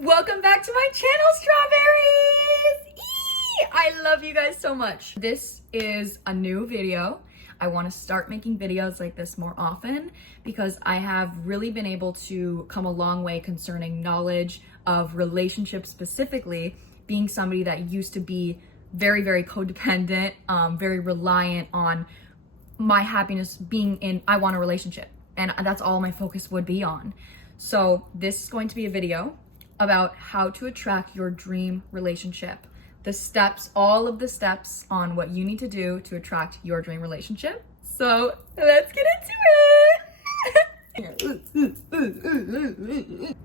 Welcome back to my channel, strawberries! I love you guys so much. This is a new video. I want to start making videos like this more often because I have really been able to come a long way concerning knowledge of relationships, specifically being somebody that used to be very, very codependent, very reliant on my happiness being in, I want a relationship. And that's all my focus would be on. So this is going to be a video about how to attract your dream relationship. The steps, all of the steps on what you need to do to attract your dream relationship. So let's get into it.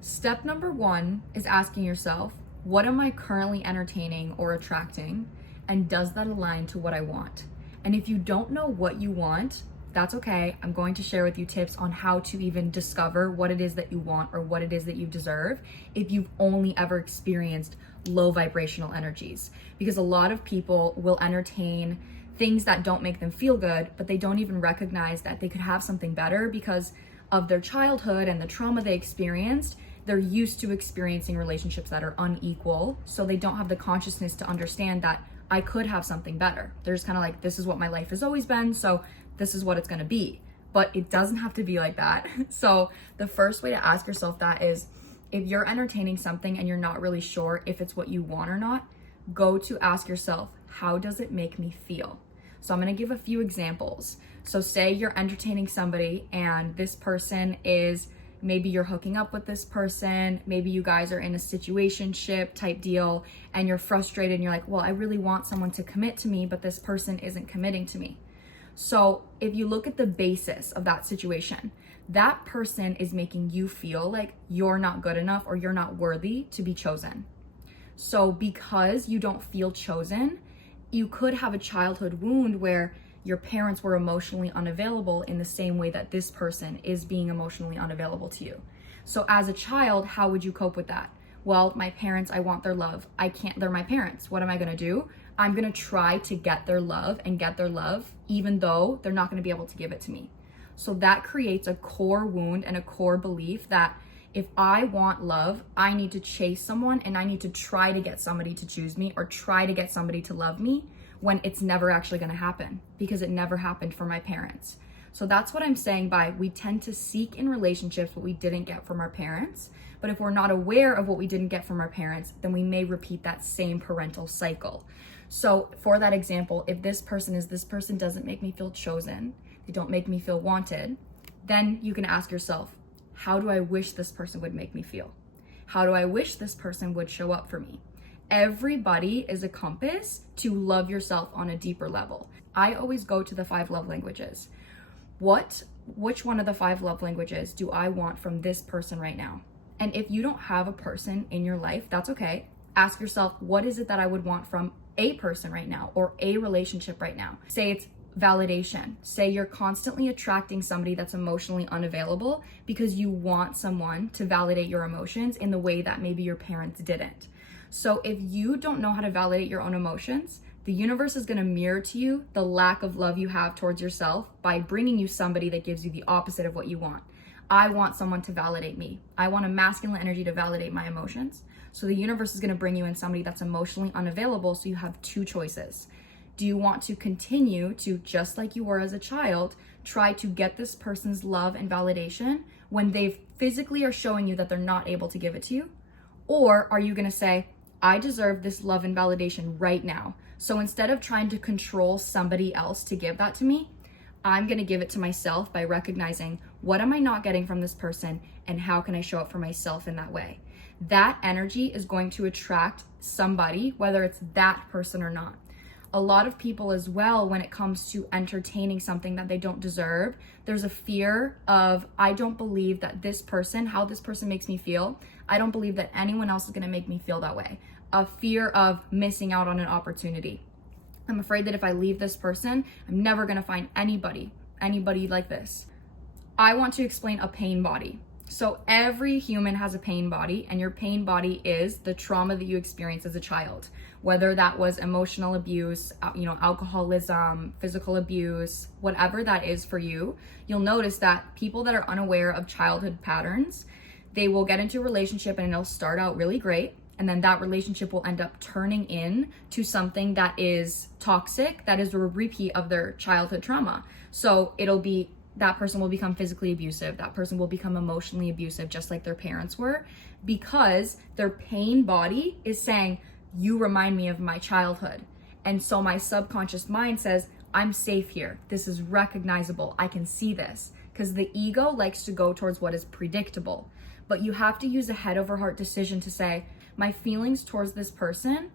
Step number one is asking yourself, what am I currently entertaining or attracting? And does that align to what I want? And if you don't know what you want, that's okay. I'm going to share with you tips on how to even discover what it is that you want or what it is that you deserve if you've only ever experienced low vibrational energies. Because a lot of people will entertain things that don't make them feel good, but they don't even recognize that they could have something better because of their childhood and the trauma they experienced. They're used to experiencing relationships that are unequal, so they don't have the consciousness to understand that I could have something better. They're just kind of like, this is what my life has always been, so this is what it's going to be. But it doesn't have to be like that. So the first way to ask yourself that is, if you're entertaining something and you're not really sure if it's what you want or not, go to ask yourself, how does it make me feel? So I'm going to give a few examples. So say you're entertaining somebody and this person is, maybe you're hooking up with this person, maybe you guys are in a situationship type deal and you're frustrated and you're like, well, I really want someone to commit to me, but this person isn't committing to me. So if you look at the basis of that situation, that person is making you feel like you're not good enough or you're not worthy to be chosen. So because you don't feel chosen, you could have a childhood wound where your parents were emotionally unavailable in the same way that this person is being emotionally unavailable to you. So as a child, how would you cope with that? Well, my parents, I want their love. I can't, they're my parents. What am I gonna do? I'm gonna try to get their love and get their love, even though they're not gonna be able to give it to me. So that creates a core wound and a core belief that if I want love, I need to chase someone and I need to try to get somebody to choose me or try to get somebody to love me, when it's never actually gonna happen because it never happened for my parents. So that's what I'm saying by we tend to seek in relationships what we didn't get from our parents. But if we're not aware of what we didn't get from our parents, then we may repeat that same parental cycle. So for that example, if this person doesn't make me feel chosen, they don't make me feel wanted, then you can ask yourself, how do I wish this person would make me feel? How do I wish this person would show up for me? Everybody is a compass to love yourself on a deeper level. I always go to the 5 love languages. Which one of the 5 love languages do I want from this person right now? And if you don't have a person in your life, that's okay. Ask yourself, what is it that I would want from a person right now or a relationship right now? Say it's validation. Say you're constantly attracting somebody that's emotionally unavailable because you want someone to validate your emotions in the way that maybe your parents didn't. So if you don't know how to validate your own emotions, the universe is going to mirror to you the lack of love you have towards yourself by bringing you somebody that gives you the opposite of what you want. I want someone to validate me. I want a masculine energy to validate my emotions. So the universe is going to bring you in somebody that's emotionally unavailable, so you have 2 choices. Do you want to continue to, just like you were as a child, try to get this person's love and validation when they physically are showing you that they're not able to give it to you? Or are you going to say, I deserve this love and validation right now. So instead of trying to control somebody else to give that to me, I'm going to give it to myself by recognizing what am I not getting from this person and how can I show up for myself in that way. That energy is going to attract somebody, whether it's that person or not. A lot of people as well, when it comes to entertaining something that they don't deserve, there's a fear of, I don't believe that this person, how this person makes me feel, I don't believe that anyone else is going to make me feel that way. A fear of missing out on an opportunity. I'm afraid that if I leave this person, I'm never going to find anybody like this. I want to explain a pain body. So every human has a pain body, and your pain body is the trauma that you experienced as a child, whether that was emotional abuse, alcoholism, physical abuse, whatever that is for you. You'll notice that people that are unaware of childhood patterns, they will get into a relationship and it'll start out really great. And then that relationship will end up turning in to something that is toxic, that is a repeat of their childhood trauma. So it'll be, that person will become physically abusive. That person will become emotionally abusive, just like their parents were, because their pain body is saying, you remind me of my childhood. And so my subconscious mind says, I'm safe here. This is recognizable. I can see this, because the ego likes to go towards what is predictable. But you have to use a head over heart decision to say, my feelings towards this person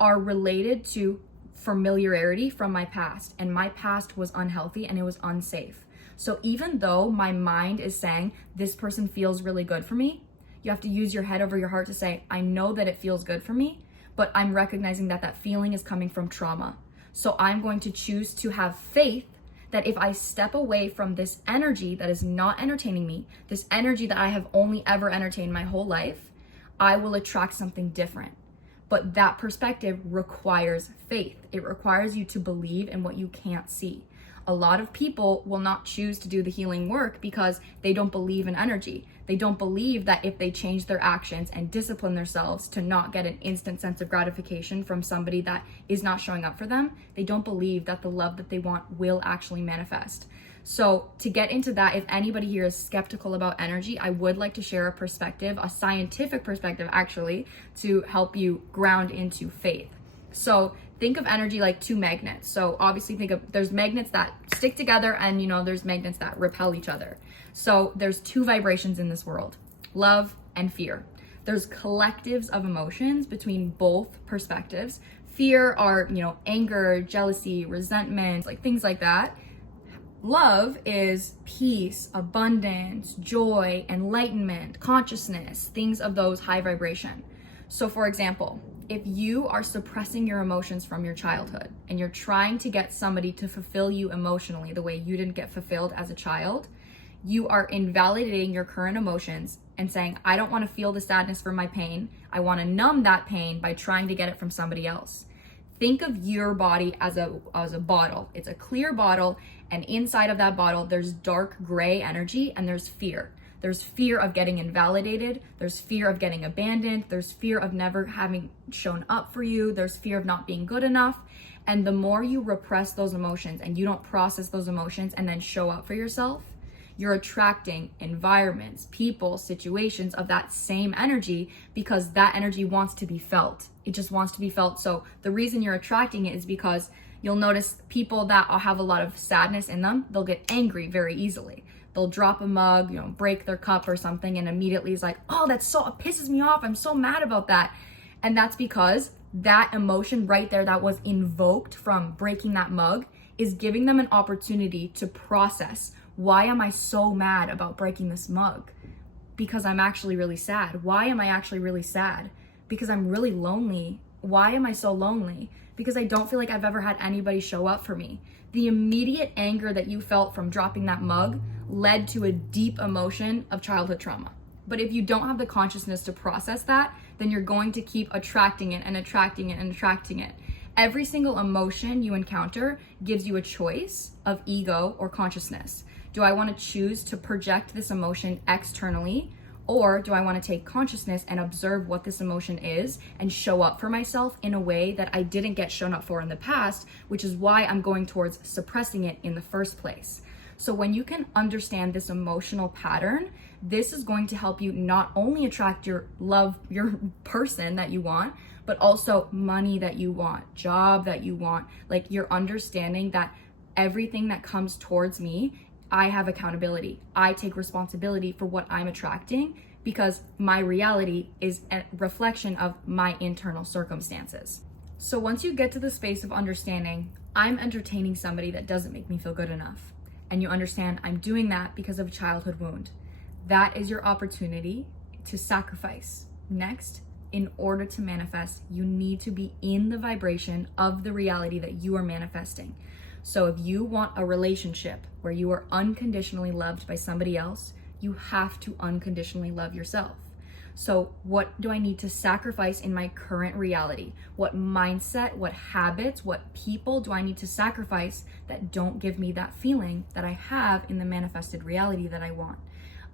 are related to familiarity from my past, and my past was unhealthy and it was unsafe. So even though my mind is saying this person feels really good for me, you have to use your head over your heart to say, I know that it feels good for me, but I'm recognizing that that feeling is coming from trauma. So I'm going to choose to have faith that if I step away from this energy that is not entertaining me, this energy that I have only ever entertained my whole life, I will attract something different. But that perspective requires faith. It requires you to believe in what you can't see. A lot of people will not choose to do the healing work because they don't believe in energy. They don't believe that if they change their actions and discipline themselves to not get an instant sense of gratification from somebody that is not showing up for them, they don't believe that the love that they want will actually manifest. So to get into that, if anybody here is skeptical about energy, I would like to share a perspective, a scientific perspective actually, to help you ground into faith. So think of energy like two magnets. So obviously think of, there's magnets that stick together and there's magnets that repel each other. So there's two vibrations in this world, love and fear. There's collectives of emotions between both perspectives. Fear are, anger, jealousy, resentment, like things like that. Love is peace, abundance, joy, enlightenment, consciousness, things of those high vibration. So for example, if you are suppressing your emotions from your childhood and you're trying to get somebody to fulfill you emotionally the way you didn't get fulfilled as a child, you are invalidating your current emotions and saying, I don't want to feel the sadness from my pain. I want to numb that pain by trying to get it from somebody else. Think of your body as a bottle. It's a clear bottle, and inside of that bottle, there's dark gray energy and there's fear. There's fear of getting invalidated. There's fear of getting abandoned. There's fear of never having shown up for you. There's fear of not being good enough. And the more you repress those emotions and you don't process those emotions and then show up for yourself, you're attracting environments, people, situations of that same energy because that energy wants to be felt. It just wants to be felt. So the reason you're attracting it is because you'll notice people that have a lot of sadness in them, they'll get angry very easily. They'll drop a mug, break their cup or something, and immediately it's like, oh, it pisses me off. I'm so mad about that. And that's because that emotion right there that was invoked from breaking that mug is giving them an opportunity to process. Why am I so mad about breaking this mug? Because I'm actually really sad. Why am I actually really sad? Because I'm really lonely. Why am I so lonely? Because I don't feel like I've ever had anybody show up for me. The immediate anger that you felt from dropping that mug led to a deep emotion of childhood trauma. But if you don't have the consciousness to process that, then you're going to keep attracting it and attracting it and attracting it. Every single emotion you encounter gives you a choice of ego or consciousness. Do I want to choose to project this emotion externally, or do I want to take consciousness and observe what this emotion is and show up for myself in a way that I didn't get shown up for in the past, which is why I'm going towards suppressing it in the first place. So when you can understand this emotional pattern, this is going to help you not only attract your person that you want, but also money that you want, job that you want. Like, you're understanding that everything that comes towards me, I have accountability. I take responsibility for what I'm attracting because my reality is a reflection of my internal circumstances. So once you get to the space of understanding, I'm entertaining somebody that doesn't make me feel good enough, and you understand I'm doing that because of a childhood wound, that is your opportunity to sacrifice. Next, in order to manifest, you need to be in the vibration of the reality that you are manifesting. So if you want a relationship where you are unconditionally loved by somebody else, you have to unconditionally love yourself. So what do I need to sacrifice in my current reality? What mindset, what habits, what people do I need to sacrifice that don't give me that feeling that I have in the manifested reality that I want?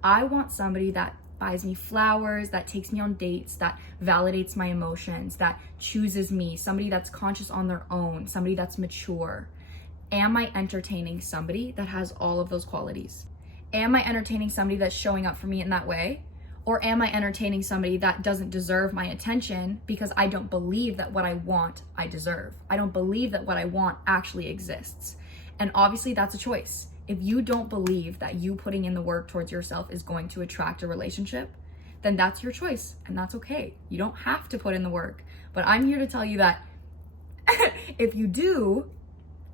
I want somebody that buys me flowers, that takes me on dates, that validates my emotions, that chooses me, somebody that's conscious on their own, somebody that's mature? Am I entertaining somebody that has all of those qualities? Am I entertaining somebody that's showing up for me in that way? Or am I entertaining somebody that doesn't deserve my attention because I don't believe that what I want, I deserve? I don't believe that what I want actually exists. And obviously that's a choice. If you don't believe that you putting in the work towards yourself is going to attract a relationship, then that's your choice, and that's okay. You don't have to put in the work. But I'm here to tell you that if you do,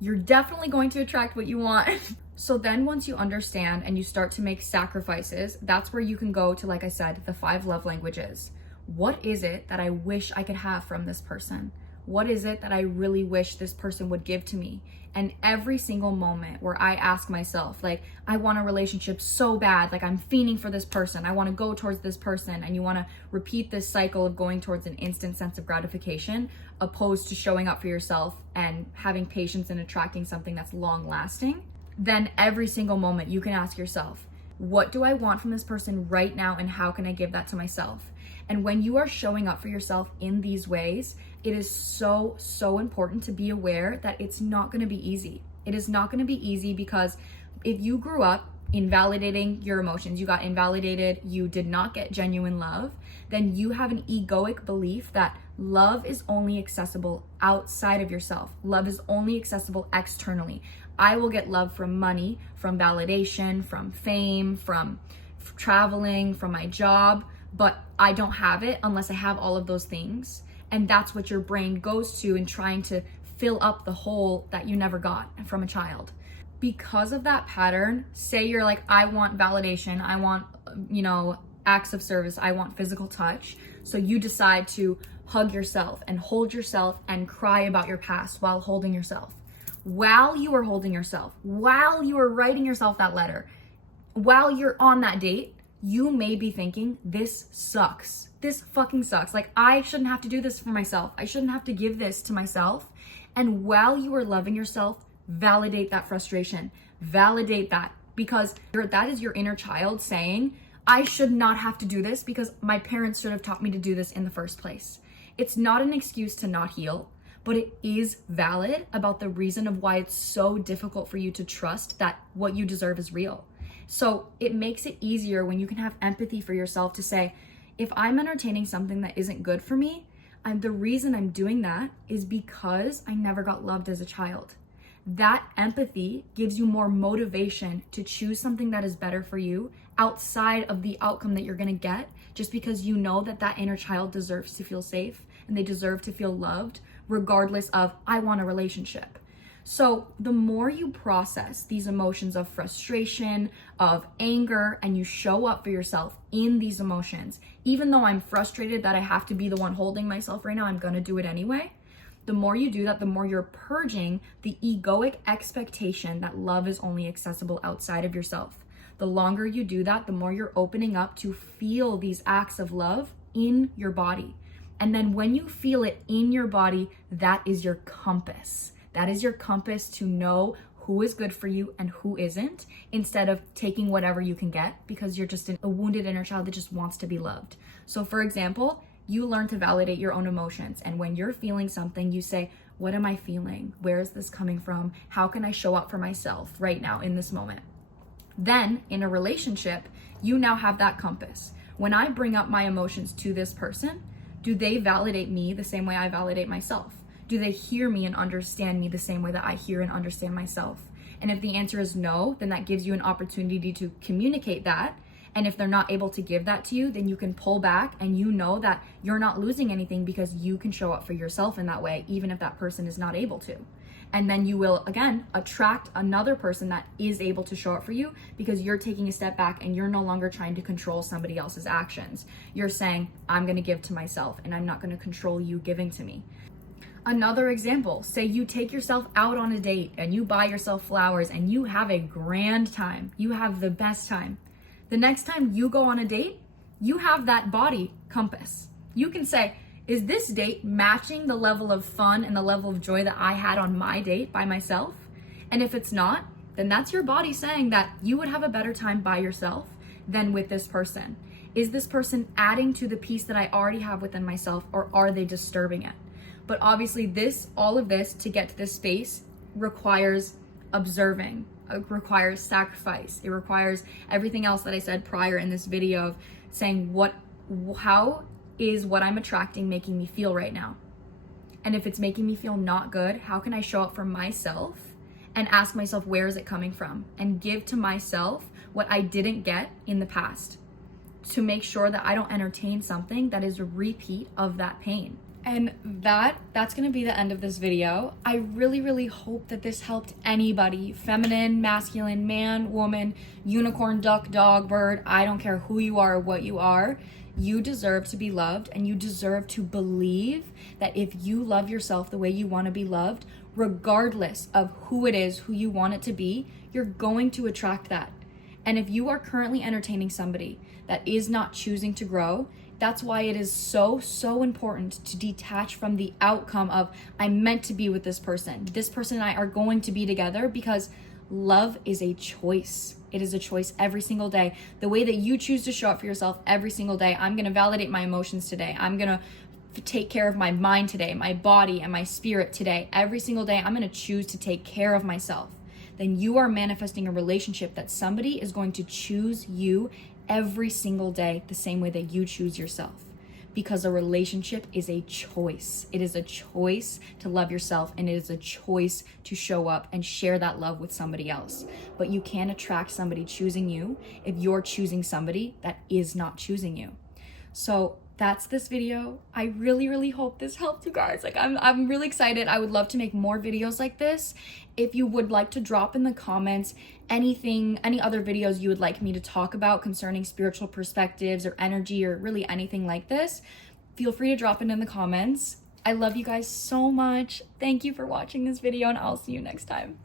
you're definitely going to attract what you want. So then once you understand and you start to make sacrifices, that's where you can go to, like I said, the 5 love languages. What is it that I wish I could have from this person? What is it that I really wish this person would give to me? And every single moment where I ask myself, like, I want a relationship so bad, like I'm fiending for this person, I want to go towards this person, and you want to repeat this cycle of going towards an instant sense of gratification, opposed to showing up for yourself and having patience and attracting something that's long lasting, then every single moment you can ask yourself, what do I want from this person right now, and how can I give that to myself? And when you are showing up for yourself in these ways, it is so, so important to be aware that it's not going to be easy. It is not going to be easy because if you grew up invalidating your emotions, you got invalidated, you did not get genuine love, then you have an egoic belief that love is only accessible outside of yourself. Love is only accessible externally. I will get love from money, from validation, from fame, from traveling, from my job, but I don't have it unless I have all of those things. And that's what your brain goes to in trying to fill up the hole that you never got from a child. Because of that pattern, say you're like, I want validation, I want, acts of service, I want physical touch. So you decide to hug yourself and hold yourself and cry about your past while holding yourself. While you are holding yourself, while you are writing yourself that letter, while you're on that date, you may be thinking, this sucks. This fucking sucks. Like, I shouldn't have to do this for myself. I shouldn't have to give this to myself. And while you are loving yourself, validate that frustration. Validate that, because that is your inner child saying, I should not have to do this because my parents should have taught me to do this in the first place. It's not an excuse to not heal, but it is valid about the reason of why it's so difficult for you to trust that what you deserve is real. So it makes it easier when you can have empathy for yourself to say, if I'm entertaining something that isn't good for me, the reason I'm doing that is because I never got loved as a child. That empathy gives you more motivation to choose something that is better for you outside of the outcome that you're gonna get, just because you know that that inner child deserves to feel safe and they deserve to feel loved, regardless of, I want a relationship. So the more you process these emotions of frustration, of anger, and you show up for yourself in these emotions, even though I'm frustrated that I have to be the one holding myself right now, I'm gonna do it anyway. The more you do that, the more you're purging the egoic expectation that love is only accessible outside of yourself. The longer you do that, the more you're opening up to feel these acts of love in your body. And then when you feel it in your body, that is your compass. That is your compass to know who is good for you and who isn't, instead of taking whatever you can get because you're just a wounded inner child that just wants to be loved. So for example, you learn to validate your own emotions. And when you're feeling something, you say, what am I feeling? Where is this coming from? How can I show up for myself right now in this moment? Then in a relationship, you now have that compass. When I bring up my emotions to this person, do they validate me the same way I validate myself? Do they hear me and understand me the same way that I hear and understand myself? And if the answer is no, then that gives you an opportunity to communicate that. And if they're not able to give that to you, then you can pull back and you know that you're not losing anything because you can show up for yourself in that way, even if that person is not able to. And then you will, again, attract another person that is able to show up for you because you're taking a step back and you're no longer trying to control somebody else's actions. You're saying, I'm going to give to myself and I'm not going to control you giving to me. Another example, say you take yourself out on a date and you buy yourself flowers and you have a grand time. You have the best time. The next time you go on a date, you have that body compass. You can say, is this date matching the level of fun and the level of joy that I had on my date by myself? And if it's not, then that's your body saying that you would have a better time by yourself than with this person. Is this person adding to the peace that I already have within myself, or are they disturbing it? But obviously all of this to get to this space requires observing. It requires sacrifice. It requires everything else that I said prior in this video of saying how is what I'm attracting making me feel right now? And if it's making me feel not good, how can I show up for myself and ask myself, where is it coming from? And give to myself what I didn't get in the past to make sure that I don't entertain something that is a repeat of that pain. And that's gonna be the end of this video. I really, really hope that this helped anybody, feminine, masculine, man, woman, unicorn, duck, dog, bird. I don't care who you are or what you are. You deserve to be loved, and you deserve to believe that if you love yourself the way you wanna be loved, regardless of who it is, who you want it to be, you're going to attract that. And if you are currently entertaining somebody that is not choosing to grow, that's why it is so, so important to detach from the outcome of, I'm meant to be with this person. This person and I are going to be together, because love is a choice. It is a choice every single day. The way that you choose to show up for yourself every single day. I'm going to validate my emotions today. I'm going to take care of my mind today, my body and my spirit today. Every single day, I'm going to choose to take care of myself. Then you are manifesting a relationship that somebody is going to choose you every single day the same way that you choose yourself. Because a relationship is a choice. It is a choice to love yourself, and it is a choice to show up and share that love with somebody else. But you can't attract somebody choosing you if you're choosing somebody that is not choosing you. So that's this video. I really, really hope this helped you guys. Like, I'm really excited. I would love to make more videos like this. If you would like to drop in the comments any other videos you would like me to talk about concerning spiritual perspectives or energy or really anything like this, feel free to drop it in the comments. I love you guys so much. Thank you for watching this video, and I'll see you next time.